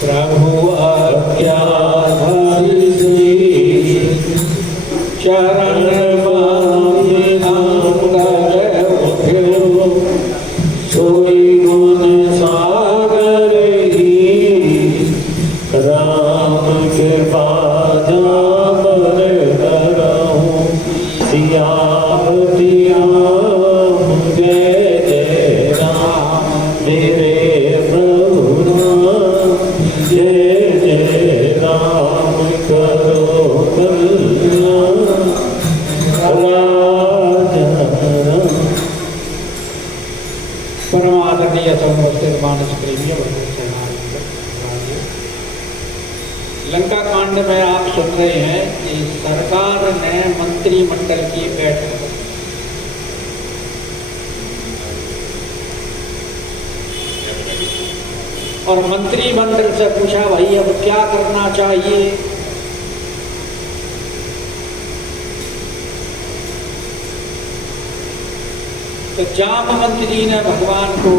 प्रभु आज्ञाधारी चरण नाम कर उठ्यो सोई गुण सागर राम कृपा जाबर धरहु सियावती राम जय जय राम मेरे प्रभु राम जय जय राम करो कल्याण परमादरणीय समवस्थित मानस प्रेमी लंका कांड में आप सुन रहे हैं कि सरकार ने मंत्रिमंडल की बैठक और मंत्रिमंडल से पूछा भाई अब क्या करना चाहिए। तो जाम मंत्री ने भगवान को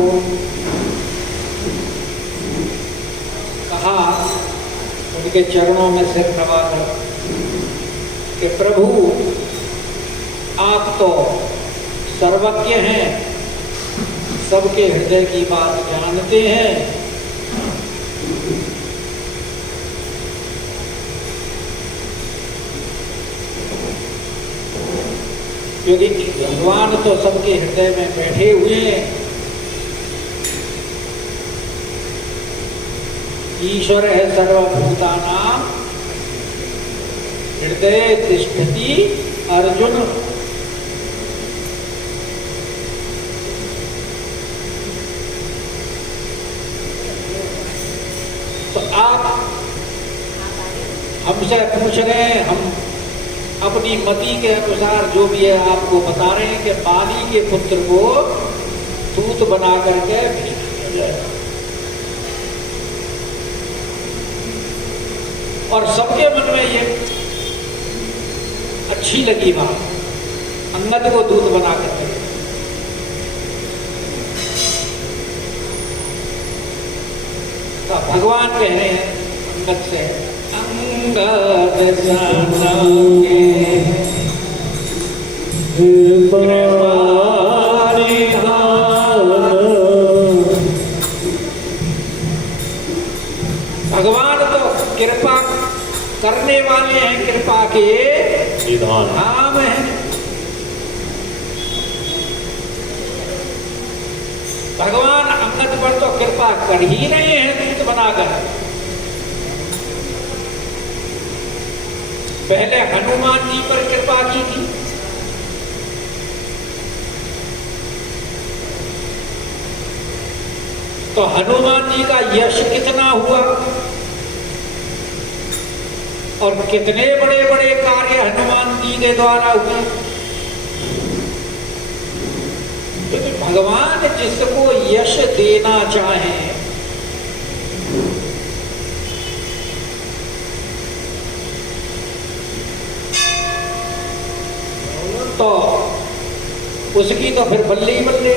कहा, उनके चरणों में सिर नवाकर कि प्रभु आप तो सर्वज्ञ हैं, सबके हृदय की बात जानते हैं। क्योंकि भगवान तो सबके हृदय में बैठे हुए हैं। ईश्वर है सर्वभूतानां हृदय तिष्ठति अर्जुन। तो आप हमसे पूछ रहे हैं, हम अपनी मति के अनुसार जो भी है आपको बता रहे हैं कि बाली के पुत्र को दूत बना करके भेज दिया जाए। और सबके मन में ये अच्छी लगी बात, अंगद को दूत बना करके। तो भगवान कह रहे हैं अंगद से, अंगद सनागे भगवान तो कृपा करने वाले हैं, कृपा के विधान नाम है। भगवान अंगद पर तो कृपा कर ही रहे हैं दूत बनाकर। पहले हनुमान जी पर कृपा की थी, तो हनुमान जी का यश कितना हुआ और कितने बड़े बड़े कार्य हनुमान जी के द्वारा हुए। क्योंकि भगवान जिसको यश देना चाहे तो उसकी तो फिर बल्ले ही बल्ले,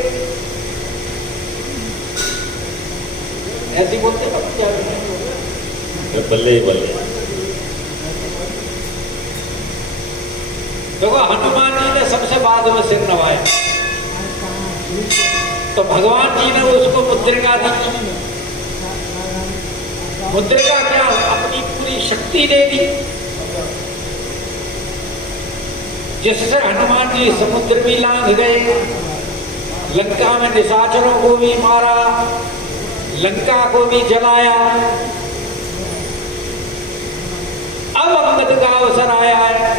ऐसे बोलते क्या बल्ले ही बल्ले। देखो हनुमान जी ने सबसे बाद में सिर नवाया, तो भगवान जी ने उसको मुद्रिका दी। मुद्रिका क्या, अपनी पूरी शक्ति दे दी, जिससे हनुमान जी समुद्र भी लांघ गए, लंका में निशाचरों को भी मारा, लंका को भी जलाया। अब अंगद का अवसर आया है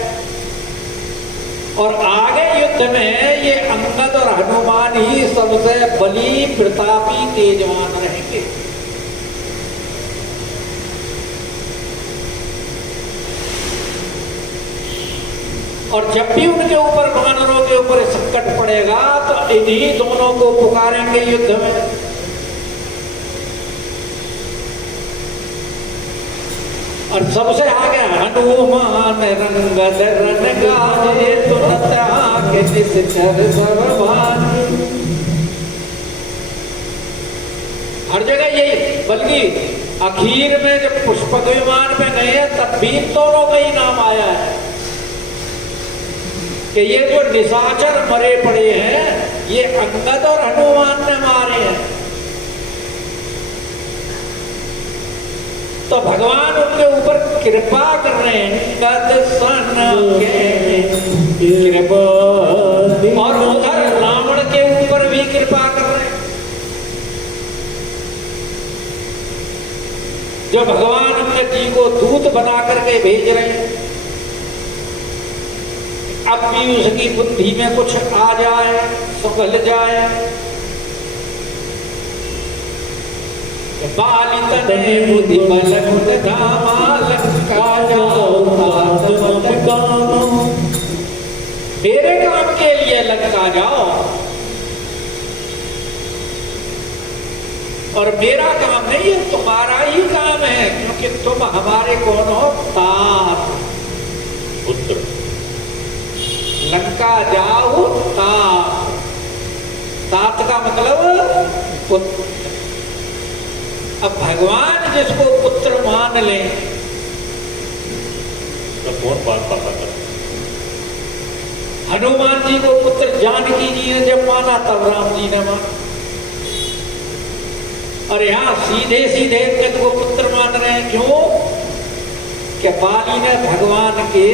और आगे युद्ध में ये अंगद और हनुमान ही सबसे बली प्रतापी तेजवान रहेंगे। और जब भी उनके ऊपर वानरों के ऊपर संकट पड़ेगा तो इन्हीं दोनों को पुकारेंगे युद्ध में। और सबसे आगे हनुमान रंगद रन गाजे तुरंत आके निश्चर सर्वभान। हर जगह यही, बल्कि आखिर में जब पुष्पक विमान में गए तब भी दोनों का ही नाम आया है कि ये जो निशाचर मरे पड़े हैं ये अंगद और हनुमान ने मारे हैं। तो भगवान उनके ऊपर कृपा कर रहे हैं, अंगद सन के कृपा, और उधर रावण के ऊपर भी कृपा कर रहे हैं। जो भगवान अंगद जी को दूत बना करके भेज रहे हैं, अब भी उसकी बुद्धि में कुछ आ जाए, संभल जाए। बाली तने बुद्धि बल गुण धामा लंका जाओ तात मत कामो। मेरे काम के लिए लंका जाओ, और मेरा काम नहीं है, तुम्हारा ही काम है, क्योंकि तुम हमारे कौन हो? तात, पुत्र। लंका जाओ तात, तात का मतलब पुत्र। अब भगवान जिसको पुत्र मान ले तो कौन बात पापा कर? हनुमान जी को पुत्र जानकी जी ने जब माना तब राम जी ने माना, और यहां सीधे सीधे अंगद को पुत्र मान रहे हैं। क्यों? कि बाली ने भगवान के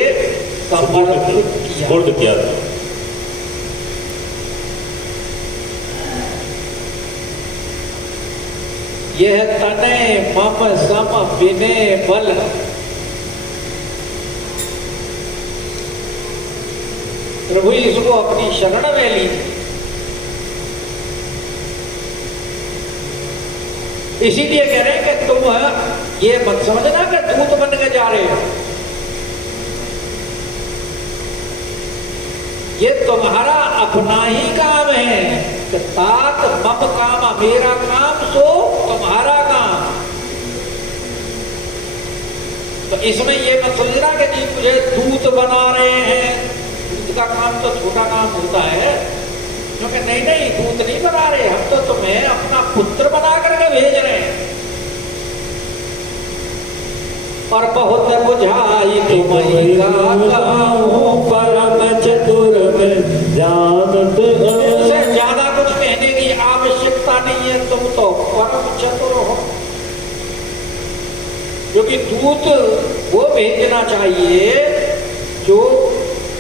समर्पित किया था। यह तने मम सम विने बल, प्रभु इसको अपनी शरण में लीजिए। इसीलिए कह रहे हैं कि तुम ये मत समझना कि दूत बन के जा रहे हो, ये तुम्हारा अपना ही काम है। कि तात मम काम, मेरा काम सो तुम्हारा काम। तो इसमें ये मत समझना कि जी मुझे दूत बना रहे हैं, दूत का काम तो छोटा काम होता है, क्योंकि नहीं नहीं दूत नहीं बना रहे, हम तो तुम्हें अपना पुत्र बना करके भेज रहे हैं। और बहुत बुझाई तुम्हारी परम चतुर में जानत, इससे ज्यादा कुछ कहने की आवश्यकता नहीं है, तुम तो परम चतुर हो। क्योंकि दूत वो भेजना चाहिए जो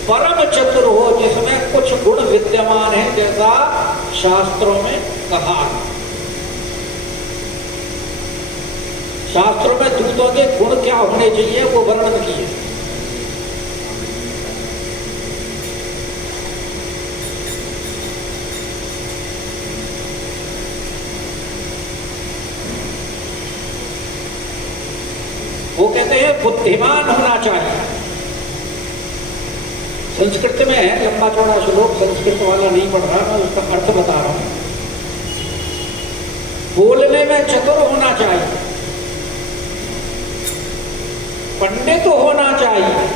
परम चतुर हो, जिसमें कुछ गुण विद्यमान है, जैसा शास्त्रों में कहा। शास्त्रों में दूतों के गुण क्या होने चाहिए वो वर्णन किए। वो कहते हैं बुद्धिमान होना चाहिए। संस्कृत में है लंबा चौड़ा श्लोक, संस्कृत वाला नहीं पढ़ रहा, मैं उसका अर्थ बता रहा हूं। बोलने में चतुर होना चाहिए, पंडित होना चाहिए,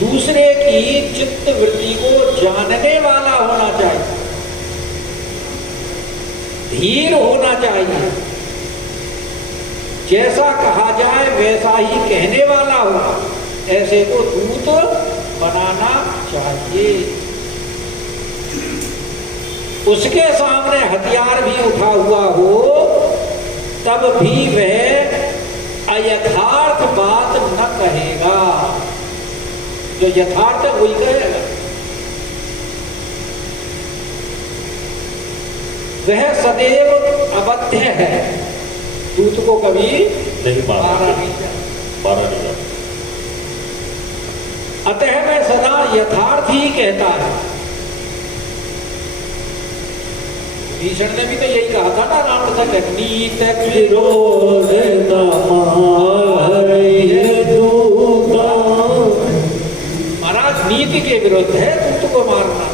दूसरे की चित्त वृत्ति को जानने वाला होना चाहिए, धीर होना चाहिए, जैसा कहा जाए वैसा ही कहने वाला हो, ऐसे को दूत बनाना चाहिए। उसके सामने हथियार भी उठा हुआ हो तब भी वह अयथार्थ बात न कहेगा, जो यथार्थ है वही कहेगा। वह सदैव अबद्ध है, दूत को कभी नहीं मारा नहीं जाता। अतः वह सदा यथार्थ ही कहता है। भीषण ने भी तो यही कहा था ना राम से, नीत विरोध महाराज नीति के विरुद्ध है दूत को मारना।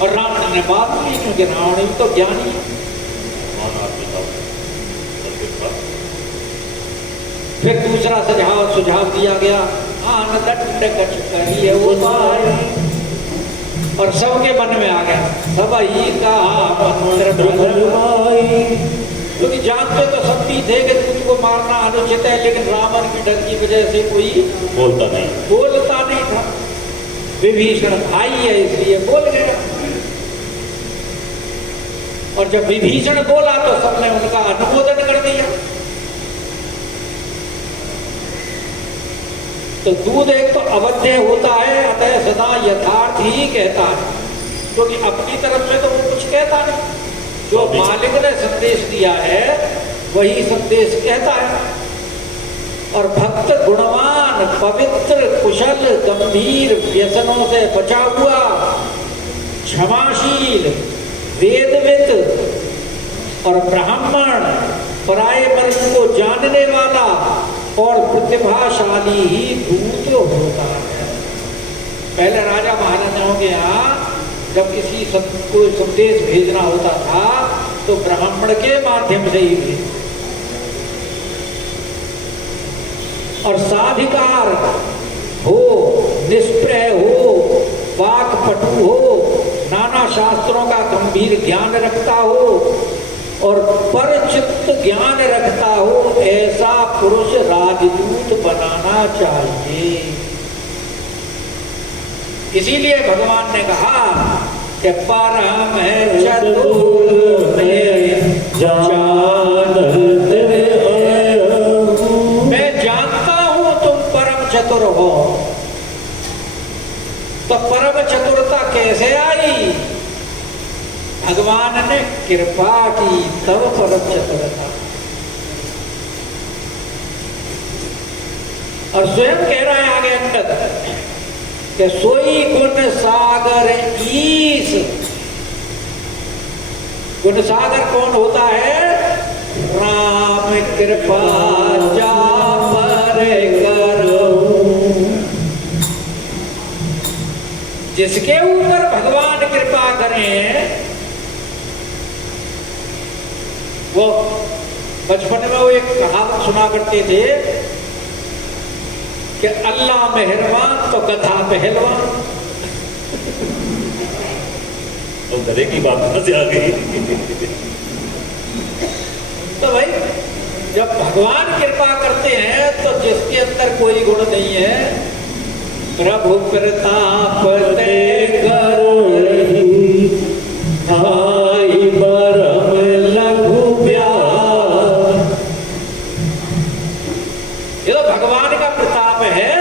और रावण ने बात की, क्योंकि रावण भी तो ज्ञानी है। फिर दूसरा सुझाव दिया गया, आन दंड कछ करिए उपाय। और सबके मन में आ गया सब ही का मंत्र ब्रह्मवाई, क्योंकि जानते तो सब भी थे कि तुझको मारना अनुचित है, लेकिन रावण की डर की वजह से कोई बोलता नहीं था। विभीषण भाई है इसलिए बोल गया, और जब विभीषण बोला तो सबने उनका अनुमोदन कर दिया। तो दूध एक तो अवध्य होता है, अतः सदा यथार्थ ही कहता है, क्योंकि अपनी तरफ से तो वो कुछ कहता नहीं, जो मालिक ने संदेश दिया है वही संदेश कहता है। और भक्त गुणवान, पवित्र, कुशल, गंभीर, व्यसनों से बचा हुआ, क्षमाशील, वेदविद और ब्राह्मण, पराये वर्ग को जानने वाला और प्रतिभाशाली ही दूत होता है। पहले राजा महाराजाओं के यहाँ जब किसी को संदेश भेजना होता था तो ब्राह्मण के माध्यम से ही भेज, और साधिकार हो, निष्प्रय हो, वाक्पटु हो, नाना शास्त्रों का गंभीर ज्ञान रखता हो और परचित्त ज्ञान रखता हो, ऐसा पुरुष राजदूत बनाना चाहिए। इसीलिए भगवान ने कहा कि परम है चतुर में जानते, मैं जानता हूं तुम परम चतुर हो। तो परम चतुरता कैसे आई? भगवान ने कृपा की तब परम चतुरता। और स्वयं कह रहा है आगे अंगद कि सोई गुण सागर ईश। गुण सागर कौन होता है? राम कृपा जा पर करो। जिसके ऊपर भगवान कृपा करें वो, बचपन में वो एक कहावत सुना करते थे कि अल्लाह मेहरबान तो गधा पहलवान। तो गधे की बात कहां से आ गई? तो भाई जब भगवान कृपा करते हैं तो जिसके अंदर कोई गुण नहीं है, प्रभु प्रताप ते करुणी भाई परम लघु प्यार। ये तो भगवान का प्रताप है,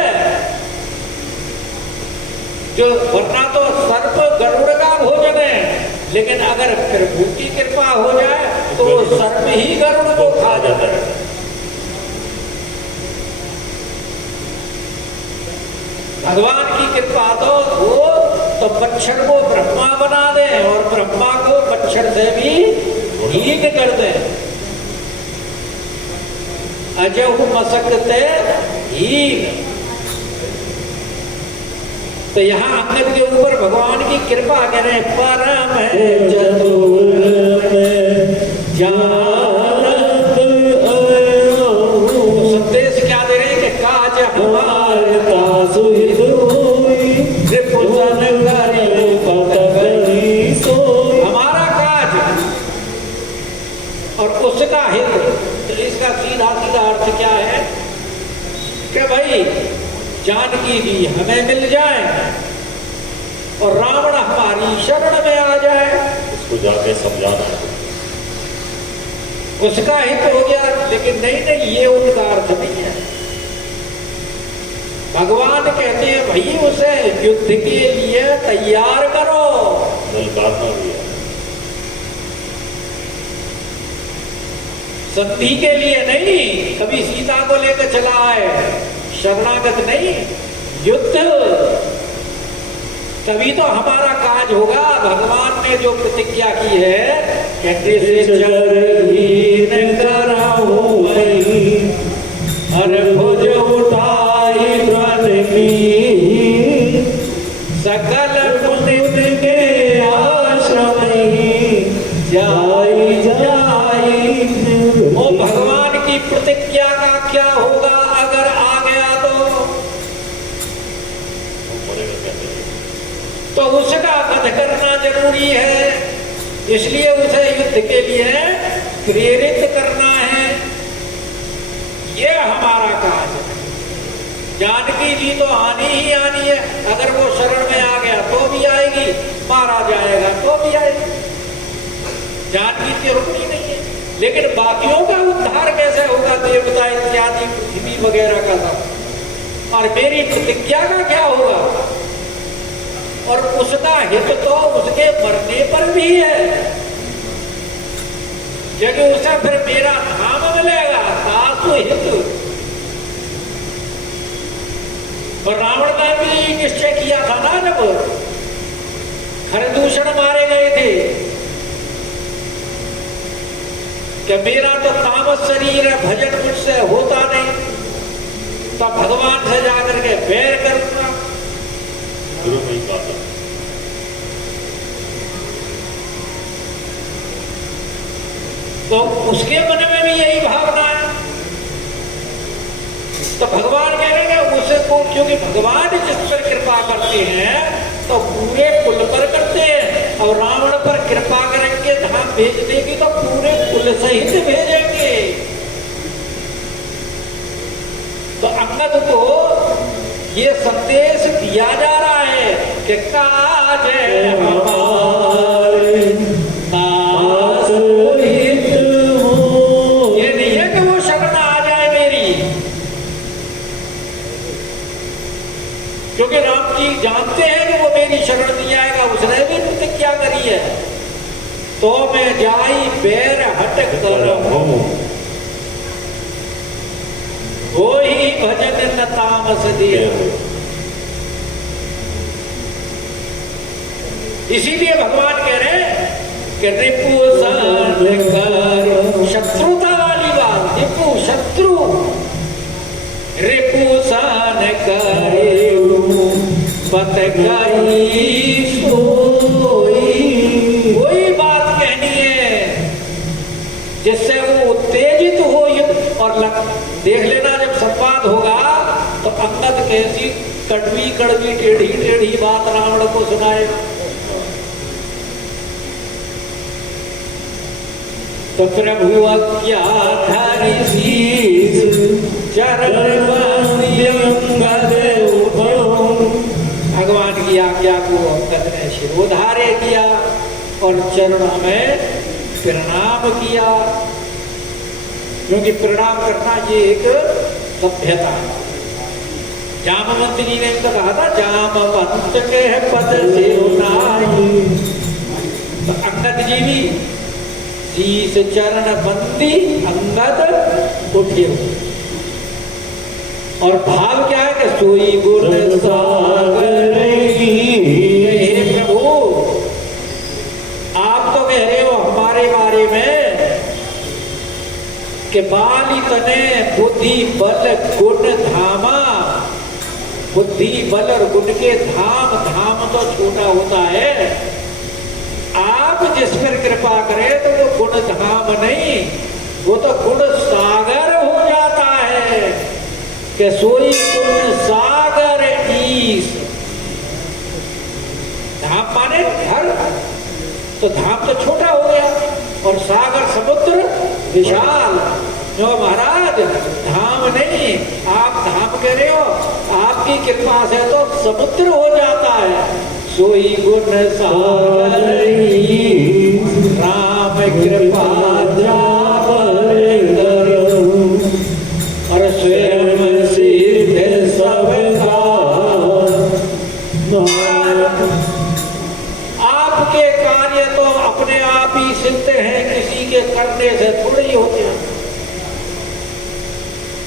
जो वरना तो सर्प गरुड़ का भोजन है, लेकिन अगर प्रभु की कृपा हो जाए तो वो सर्प ही गरुड़ को खा जाता है। भगवान की कृपा तो वो तो मच्छर को ब्रह्मा बना दे और ब्रह्मा को मच्छर से भी हीन कर दे। अजहु मसकते हीन। तो यहाँ अंगद के ऊपर भगवान की कृपा करें, परम चतुर में जानत आयो। संदेश क्या दे रहे हैं कि काज हमारे तासु हमारा काज और उसका हित। तो इसका सीधा सीधा अर्थ क्या है कि भाई जानकी जी हमें मिल जाए और रावण हमारी शरण में आ जाए, इसको जाके समझाना है, उसका हित हो गया। लेकिन नहीं, ये उनका अर्थ नहीं है। भगवान कहते हैं भाई उसे युद्ध के लिए तैयार करो। ललकारना भी है, संधि के लिए नहीं, कभी सीता को लेकर चला आए, शरणागत नहीं, युद्ध। तभी तो हमारा काज होगा। भगवान ने जो प्रतिज्ञा की है, कहते से चरहीन कराओ हर भुज उठाई सकल पुण्य के आश्रम जाई जाई। ओ भगवान की प्रतिज्ञा का क्या होगा अगर आ गया तो तो उसका वध करना जरूरी है, इसलिए उसे युद्ध के लिए प्रेरित करना है। ये हमारा काज है। जानकी जी तो आनी ही आनी है, अगर वो शरण में आ गया तो भी आएगी, मारा जाएगा तो भी आएगी, जानकी की रुकनी नहीं है। लेकिन बाकियों का उद्धार कैसे होगा, देवता इत्यादि पृथ्वी वगैरह का सब, और मेरी प्रतिज्ञा का क्या होगा? और उसका हित तो उसके मरने पर भी है, क्योंकि उसे फिर मेरा धाम मिलेगा, सासु हित। और रावण ने भी निश्चय किया था ना, जब खरदूषण मारे गए थे कि मेरा तो तामस शरीर है, भजन मुझसे होता नहीं, तो भगवान से जाकर के बैर करूंगा। गुरु में ही बात है। तो उसके मन में भी यही भावना है। तो भगवान कह रहे हैं उसको, क्योंकि भगवान जिस पर कृपा करते हैं तो पूरे कुल पर करते हैं, और रावण पर कृपा करेंगे धाम भेजने की तो पूरे कुल सहित भेजेंगे। तो अंगद को ये संदेश दिया जा रहा है कि काज है हमारे, ये नहीं है कि वो शरण आ जाए मेरी, क्योंकि राम जी जानते हैं कि वो मेरी शरण नहीं आएगा, उसने भी प्रतिज्ञा करी है। तो मैं जाई बैर हट कर हो ही भजन न तामस दिए। इसीलिए भगवान कह रहे हैं कि रिपु सन कर, शत्रुता वाली बात, रिपु शत्रु, रिपु सन करे पत गई सोई। वही बात कहनी है जिससे वो उत्तेजित हो। और देख लेना जब संवाद होगा तो अंगद कैसी कड़वी कड़वी टेढ़ी टेढ़ी बात रावण को सुनाएगा। तो प्रभु अज्ञाधारी शीस चरण भगवान की आज्ञा को अंगद ने शिरोधार्य किया और चरणों में प्रणाम किया, क्योंकि प्रणाम करना ये एक सभ्यता है। जामवंत जी ने तो कहा था जामवंत के पद से उनाई, तो अंगद जी भी शीश चरण बंदी अंगद उठे। और भाव क्या है कि सोई गुण सागर हे प्रभु, आप तो कह रहे हो हमारे बारे में कि बाली तने बुद्धि बल गुण धामा, बुद्धि बल और गुण के धाम, धाम तो छोटा होता है, आप जिस पर कृपा करें तो वो गुण धाम नहीं, वो तो गुण सागर हो जाता है कि सोई गुण सागर ईश। धाम माने घर, तो धाम तो छोटा हो गया और सागर समुद्र विशाल। जो महाराज धाम नहीं, आप धाम कह रहे हो, आपकी कृपा से तो समुद्र हो जाता है। सोई गुण सागर राम कृपा और स्वयं सिद्ध सबका। आपके कार्य तो अपने आप ही सिद्ध हैं, किसी के करने से थोड़े ही होते हैं।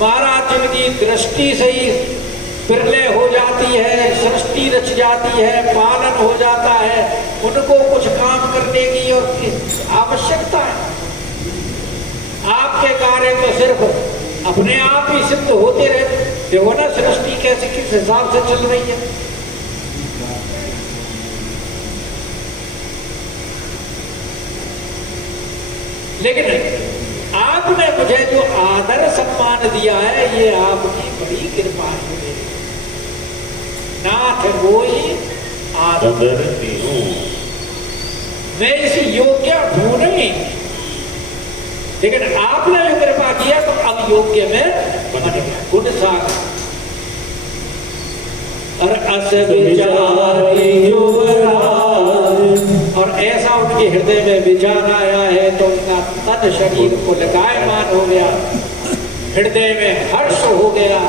महाराज जिनकी दृष्टि से ही प्रलय हो जाती है, सृष्टि रच जाती है, पालन हो जाता है, उनको कुछ काम करने की और आवश्यकता है। आपके कार्य तो सिर्फ अपने आप ही सिद्ध होते रहते। देखो ना सृष्टि कैसे किस हिसाब से चल रही है। लेकिन आपने मुझे जो आदर सम्मान दिया है, ये आपकी बड़ी कृपा है। नाथ गोई आदरती हूँ। मैं इस योग्य हूं नहीं, लेकिन आपने जो कृपा किया तो अब योग्य में बन गया। गुण सागर और अस विचारी युवराज, और ऐसा उनके हृदय में विचार आया है तो उनका तन शरीर पुलकायमान हो गया, हृदय में हर्ष हो गया।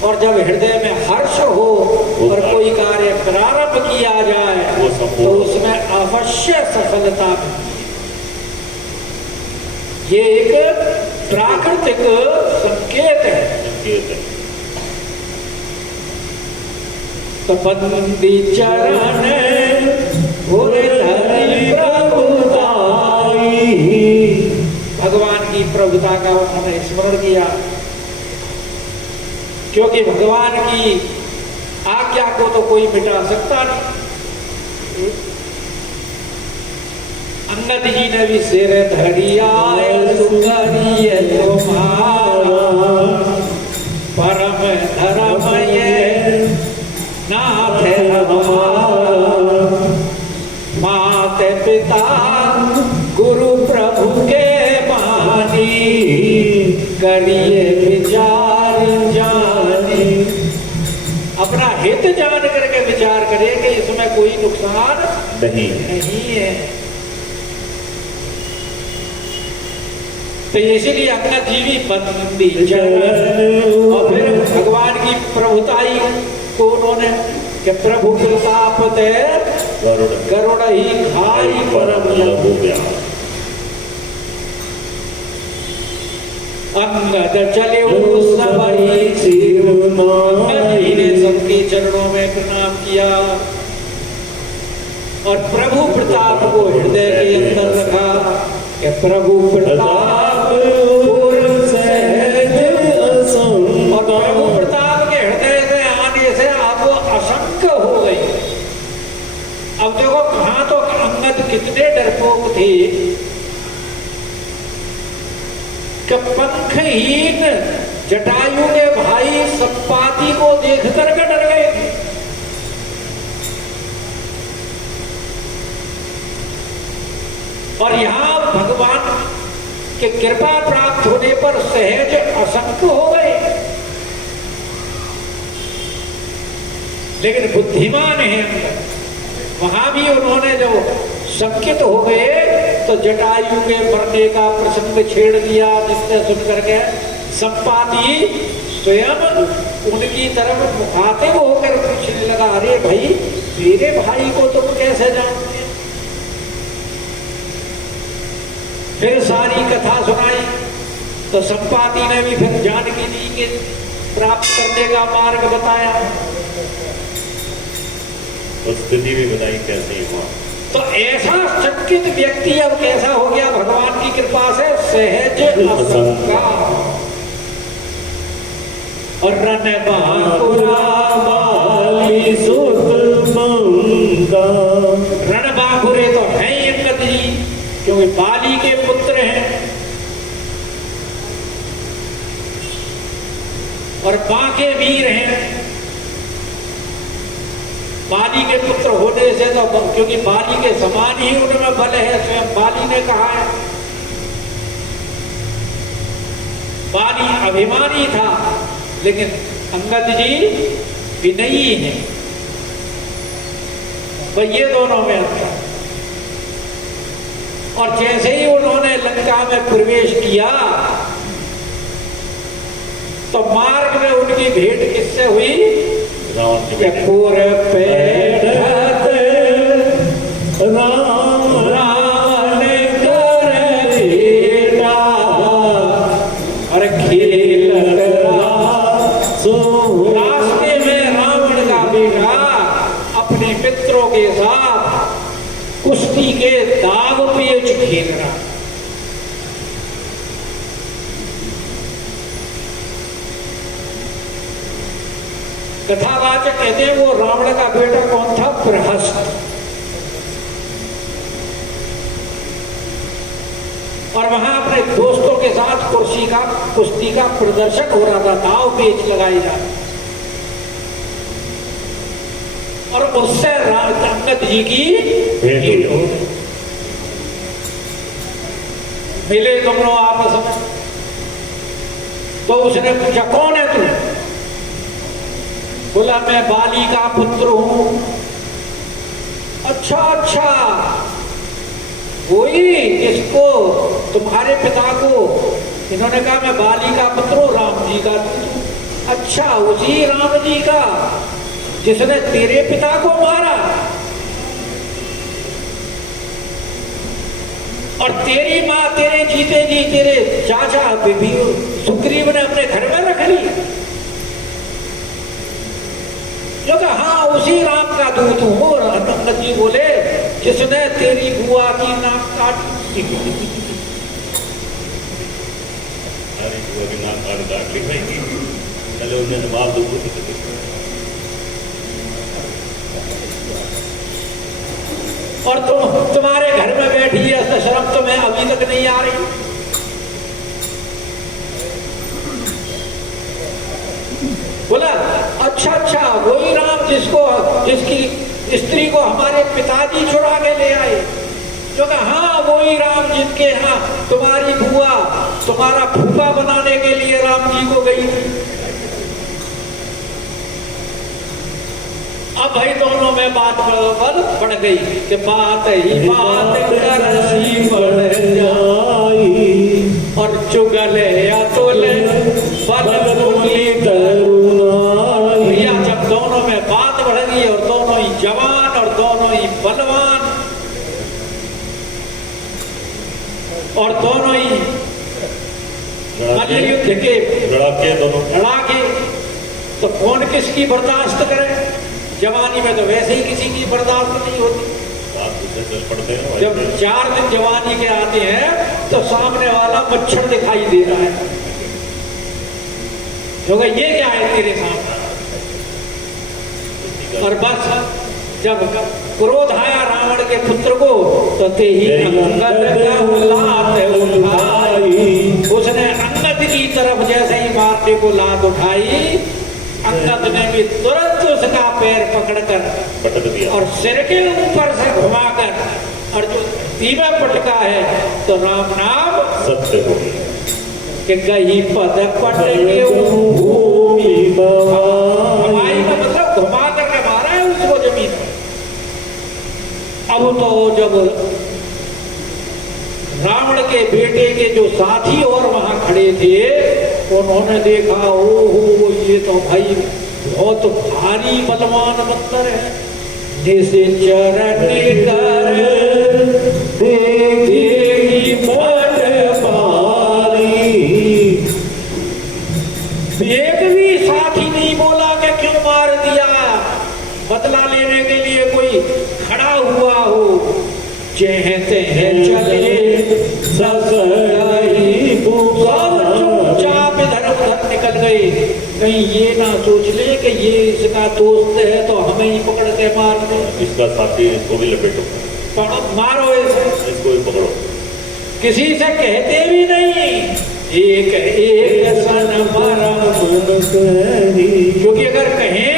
और जब हृदय में हर्ष हो और कोई कार्य प्रारंभ किया जाए तो उसमें अवश्य सफलता मिलती है। ये एक प्राकृतिक संकेत है। तो बंदी चरण भगवान की प्रभुता का उन्होंने स्मरण किया, क्योंकि भगवान की आज्ञा को तो कोई मिटा सकता नहीं। अंगद जी ने भी सिर धरिया सुखरिय तुम्हारा, परम धर्म ये नाथ हमारा, मात पिता गुरु प्रभु के मानी, करिए विचार जानी। अपना हित जान करके विचार करें कि इसमें कोई नुकसान नहीं है। तो इसीलिए अंगद जी भी बंदी चरण, और फिर भगवान की प्रभुताई को उन्होंने कि प्रभु प्रताप दे गरुड़ ही खाई परम हो गया। अंगद चले सबरी सिर, अंगद जी ने सबके चरणों में प्रणाम किया और प्रभु प्रताप को हृदय के अंदर रखा कि प्रभु प्रताप सहज असंग, और प्रभु प्रताप के हृदय से आने से आपको असंख्य हो गई। अब देखो कहां तो अंगद कितने डरपोक थे कि पंखहीन जटायु के भाई संपाति को देख करके डर गए थे। और यहां भगवान के कृपा प्राप्त होने पर सहज असंख्य हो गए। लेकिन बुद्धिमान है अंदर, वहां भी उन्होंने जब संकित हो गए तो जटायु के मरने का प्रसंग छेड़ दिया, जिसने सुनकर के संपाति स्वयं उनकी तरफ मुखातिब होकर पूछने लगा, अरे भाई मेरे भाई को तुम कैसे जानते? फिर सारी कथा सुनाई तो संपाति ने भी फिर जानकी जी के प्राप्त करने का मार्ग बताया, स्थिति भी बताई कैसे हुआ। तो ऐसा चकित व्यक्ति अब कैसा हो गया भगवान की कृपा से, सहज असंका। और रन बांकुरा बाली सुत मंगा, रण बांकुरे तो है ही अंगद जी, क्योंकि बाली के पुत्र हैं, और बांके वीर हैं। बाली के पुत्र होने से तो, क्योंकि बाली के समान ही उनमें बल है, स्वयं बाली ने कहा है। बाली अभिमानी था, लेकिन अंगद जी विनयी हैं। तो ये दोनों में अंतर। और जैसे ही उन्होंने लंका में प्रवेश किया तो मार्ग में उनकी भेंट किससे हुई? पूर पे राम राम कर दीदा, और खेल रास्ते में रावण का बेटा अपने मित्रों के साथ कुश्ती के दाव पेच खेल रहा। कथावाचक कहते हैं वो रावण का बेटा कौन था? प्रहस्त। और वहां अपने दोस्तों के साथ कुश्ती का प्रदर्शन हो रहा था, दाव पेच लगाए जा रहे। और उससे अंगद जी की भेंट भेंट हो हो गई। मिले दोनों आपस में, तो उसने पूछा कौन है तू? बोला मैं बाली का पुत्र हूं। अच्छा अच्छा, वही इसको तुम्हारे पिता को, इन्होंने कहा मैं बाली का पुत्र हूं, राम जी का पुत्र। अच्छा, उसी राम जी का जिसने तेरे पिता को मारा और तेरी माँ तेरे जीते जी तेरे चाचा सुग्रीव ने अपने घर में रख ली। जो कहा हाँ उसी राम का दूत हूं। और अंगद जी बोले जिसने तेरी बुआ की नाक काट दी। सारी बुआ की नाक काट ली भाई, चले उन्हें मार दो। और तुम्हारे घर में बैठी है, शर्म तुम्हें अभी तक नहीं आ रही? बोला अच्छा अच्छा, वही राम जिसकी स्त्री को हमारे पिताजी छुड़ा के ले आए। जो कहा हाँ वही राम जिनके यहाँ तुम्हारी बुआ तुम्हारा फूफा बनाने के लिए राम जी को गई थी। अब भाई दोनों में बात बढ़ गई कि बात ही बात करसी बढ़ जाई और चुगल अतुल बलबुली तरुणाई। भैया जब दोनों में बात बढ़ गई और दोनों ही जवान और दोनों ही बलवान और दोनों ही मल्लयुद्ध के लड़ाके, तो कौन किसकी बर्दाश्त करे? जवानी में तो वैसे ही किसी की बर्दाश्त नहीं होती। जब 4 दिन जवानी के आते हैं तो सामने वाला मच्छर दिखाई दे रहा है, क्योंकि ये क्या है तेरे सामने। और बस जब क्रोध आया रावण के पुत्र को तो ते ही अंगद उठाई। उसने अंगद की तरफ जैसे ही मारने को लात उठाई, अंगद ने भी तुरंत उसका पैर पकड़कर पटक दिया और सिर के ऊपर से घुमाकर, और जो तीव्र पटका है तो राम नाम सत्य हो गया कि गई पद पटके भूमि हमारी का मतलब घुमा करके मारा है उसको जमीन पर। अब तो जब रावण के बेटे के जो साथी और वहां खड़े थे उन्होंने देखा ओहो ये तो भाई बहुत भारी बलवान बंदर है, जैसे चरण कर देगी मट मारी। एक भी साथी नहीं बोला कि क्यों मार दिया, बदला लेने के लिए कोई खड़ा हुआ हो। चहते हैं चले चुपचाप इधर उधर निकल गए, कहीं ये ना सोच ले कि ये इसका दोस्त है तो हमें ही पकड़ के मार दो। इसका साथी, इसको भी लपेटो, मारो इसे, इसको भी पकड़ो। किसी से कहते भी नहीं, एक एक सन मरम, क्योंकि अगर कहें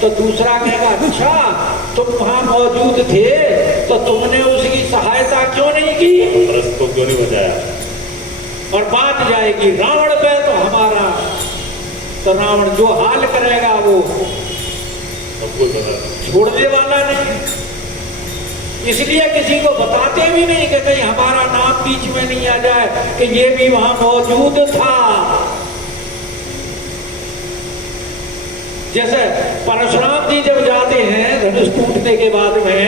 तो दूसरा कहेगा अच्छा तुम वहां मौजूद थे तो तुमने उसकी सहायता क्यों नहीं की, को क्यों नहीं बचाया, और बात जाएगी रावण पे तो हमारा, तो रावण जो हाल करेगा वो सबको छोड़ने वाला नहीं। इसलिए किसी को बताते भी नहीं कि कहीं हमारा नाम बीच में नहीं आ जाए कि ये भी वहां मौजूद था। जैसे परशुराम जी जब जाते हैं धनुष टूटने के बाद में,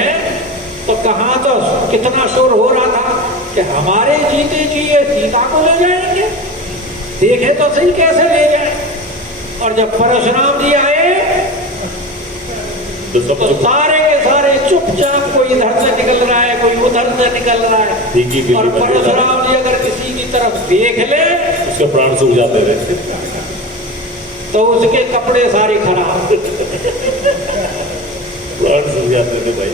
तो कहाँ तो कितना शोर हो रहा था कि हमारे जीते जी ये सीता को ले जाएंगे, देखे तो सही कैसे ले जाए। और जब परशुराम जी आए तो सारे के सारे चुपचाप, कोई इधर से निकल रहा है कोई उधर से निकल रहा है। और परशुराम जी अगर किसी की तरफ देख ले उसके प्राण सूख जाते रहे, तो उसके कपड़े सारे खराब, प्राण सूख जाते थे भाई।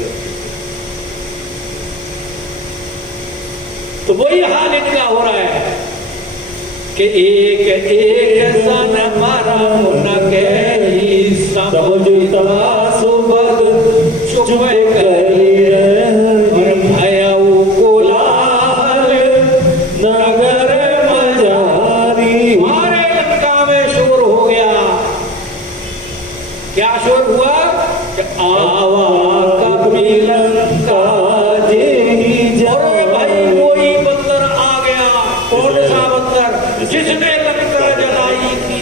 तो वही हाल इनका हो रहा है कि एक एक सन मरम न कही समझता सुबह चुप करिए और भयऊ कोलाहल नगर मजारी। मारे लंका में शोर हो गया। क्या शोर हुआ कि आवा कभी लंका जी। अरे भाई कोई बंदर आ गया। कौन सा बंदर? जिसने लंका जलाई थी।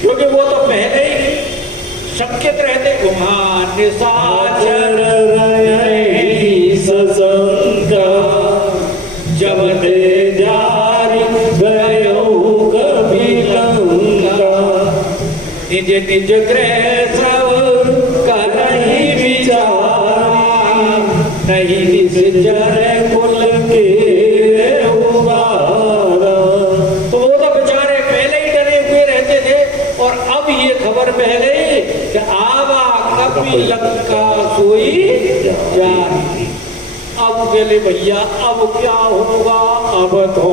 क्योंकि वो तो पहले ही शक्यत रहते गुमान निशाचर रहे ससंगा जब दे जारी गयो कभी लंका। निज निज गृह श्रव करहि विचारा नहीं निश्चर कुल के उबारा। तो वो तो बेचारे पहले ही डरे हुए रहते थे और अब ये खबर बह गई कि आवा कभी लंका सोई जारी। अब बोले भैया अब क्या होगा? अब तो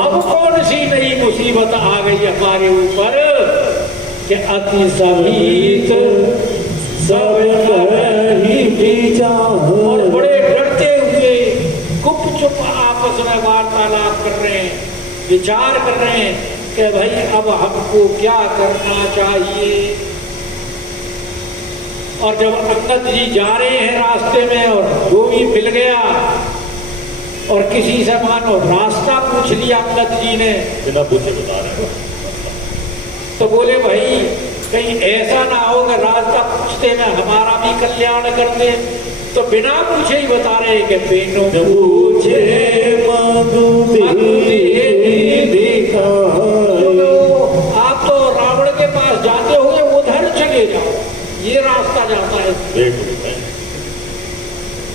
अब कौन सी नई मुसीबत आ गई हमारे ऊपर कि अति समीत सब ही और बड़े डरते हुए गुपचुप आपस में वार्तालाप कर रहे हैं, विचार कर रहे हैं कि भाई अब हमको क्या करना चाहिए। और जब अंगद जी जा रहे हैं रास्ते में और जो भी मिल गया और किसी से मानो रास्ता पूछ लिया अंगद जी ने, बिना पूछे बता रहे हैं। तो बोले भाई कहीं ऐसा ना हो कि रास्ता पूछते में हमारा भी कल्याण कर दे। तो बिना पूछे ही बता रहे कि बिनु पूछे मधु देखा। आप तो रावण के पास जाते हुए उधर चले जाओ, ये रास्ता जाता है।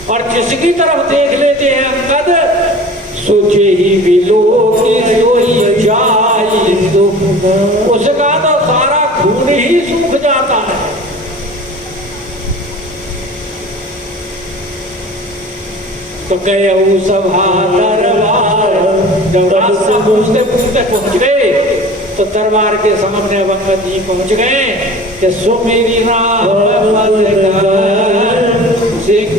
और जिसकी तरफ देख लेते हैं अंगद सोचे ही बिलो की जाई दुख। उसका तो सारा खून ही सूख जाता है। तो गए सभा दरबार। जब रास्ता पूछते पूछते पहुंच गए तो दरबार के सामने अंगद जी पहुंच गए कि सुमेरी राम सिंह